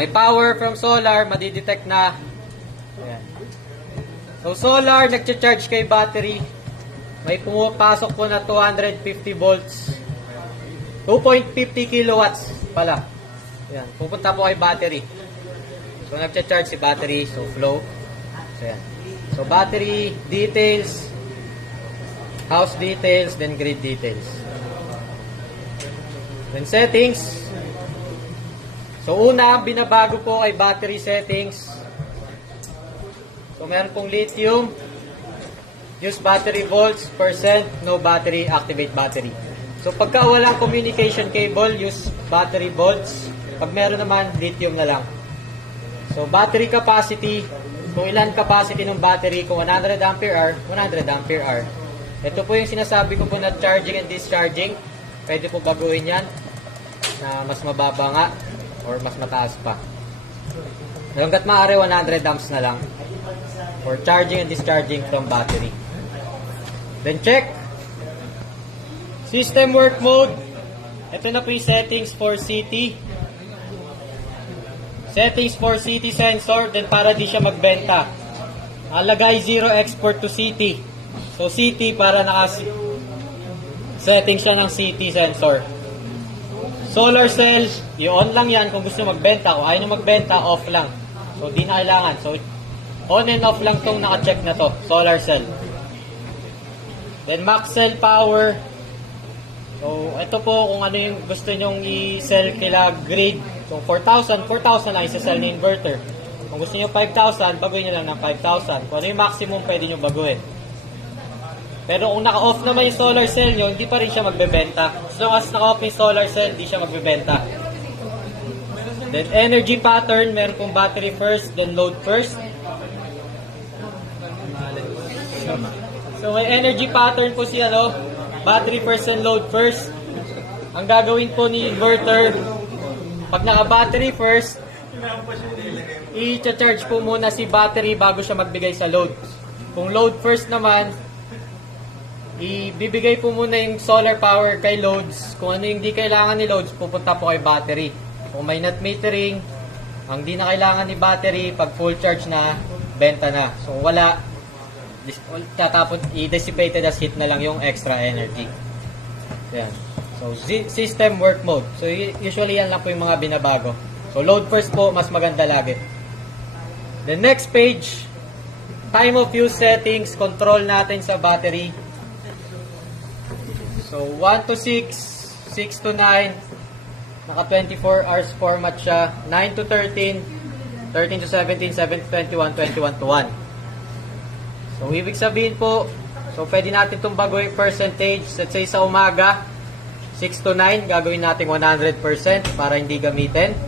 may power from solar, madidetect na. Ayan. So solar, nagcha-charge kay battery. May pumapasok po na 250 volts. 2.50 kilowatts pala. Ayan. Pupunta po kay battery. So nagcha-charge si battery. So flow. So ayan. So battery details, house details, then grid details. Then settings. So una, binabago po ay battery settings. So meron pong lithium, use battery volts, percent, no battery, activate battery. So pagka walang communication cable, use battery volts. Pag meron naman, lithium na lang. So battery capacity, kung ilan capacity ng battery, kung 100 ampere hour, 100 ampere hour. Ito po yung sinasabi ko po na charging and discharging. Pwede po baguhin yan na mas mababa nga or mas mataas pa. Hanggat maaari 100 amps na lang for charging and discharging from battery. Then check system work mode. Ito na po yung settings for CT. Settings for CT sensor, then para di siya magbenta. Alagay 0 export to CT. So CT para setting siya ng CT sensor. Solar cell, i-on lang yan kung gusto magbenta. Kung ayaw nyo magbenta, off lang. So di na kailangan. So on and off lang tong naka-check na to, solar cell. Then max cell power. So ito po kung ano yung gusto nyong i-sell kila grid. So 4,000 lang isa-sell na inverter. Kung gusto nyo 5,000, baguhin nyo lang ng 5,000. Kung ano yung maximum pwede nyo baguhin. Pero kung naka-off naman yung solar cell nyo, hindi pa rin siya magbebenta. As long as naka-off yung solar cell, hindi siya magbebenta. Then energy pattern, meron pong battery first, then load first. So may energy pattern po si battery first and load first. Ang gagawin po ni inverter, pag naka-battery first, i-charge po muna si battery bago siya magbigay sa load. Kung load first naman, ibibigay po muna yung solar power kay loads. Kung ano yung di kailangan ni loads, pupunta po kay battery. Kung may net metering, ang di na kailangan ni battery, pag full charge na, benta na. So wala, tatapon, i-dissipated as heat na lang yung extra energy. Yan. So system work mode. So usually yan lang po yung mga binabago. So load first po, mas maganda lagi. The next page, time of use settings, control natin sa battery. So 1 to 6, 6 to 9, naka 24 hours format siya, 9 to 13, 13 to 17, 7 to 21, 21 to 1. So ibig sabihin po, so pwede natin itong baguhin percentage. Let's say sa umaga, 6 to 9, gagawin natin 100% para hindi gamitin.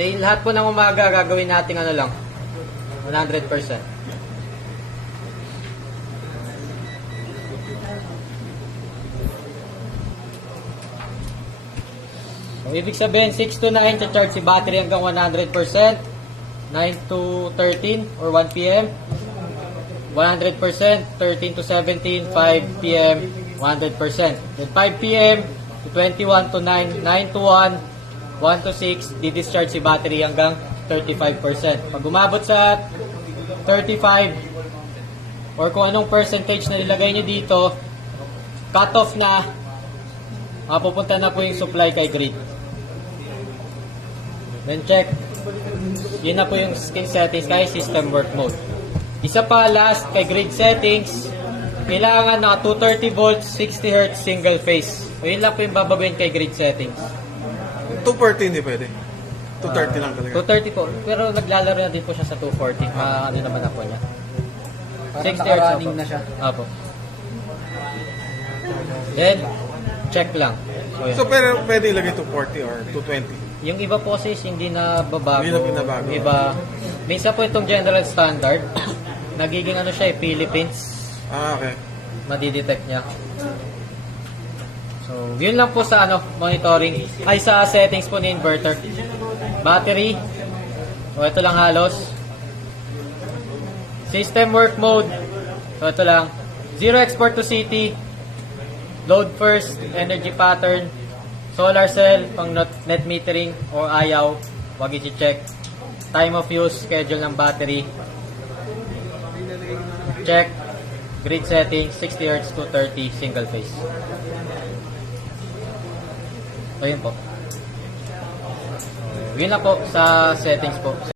So lahat po ng umaga, gagawin natin 100%. So, ibig sabihin, 6 to 9, charge si battery hanggang 100%. 9 to 13 or 1 p.m. 100%. 13 to 17, 5 p.m. 100%. Then 5 p.m. to 21 to 9, 9 to 1, 1 to 6, di-discharge si battery hanggang 35%. Pag umabot sa 35 or kung anong percentage na nilagay nyo dito, cut off na, mapupunta na po yung supply kay grid. Then check. Yun na po yung settings kay system work mode. Isa pa last kay grid settings, kailangan naka 230 volts, 60 Hz single phase. O yun lang po yung babaguhin kay grid settings. 240 hindi pwede. 230 lang talaga. 230 po. Pero naglalaro na din po siya sa 240. Ano naman na po niya. Parang 60 Hz naka-running na siya. Apo. Then, check lang. So pero pwede ilagay 240 or 220. Yung iba po kasi hindi na babago. Hindi na binabago. Iba. Minsan po itong general standard, nagiging siya Philippines. Ah, okay. Madidetect niya. So, yun lang po sa monitoring. Ay, sa settings po ni inverter. Battery. So, ito lang halos. System work mode. So ito lang. Zero export to city. Load first. Energy pattern. Solar cell. Pang net metering o ayaw. Huwag i-check. Time of use. Schedule ng battery. Check. Grid settings. 60 Hz 230. Single phase. So yun po. Yun na po sa settings po.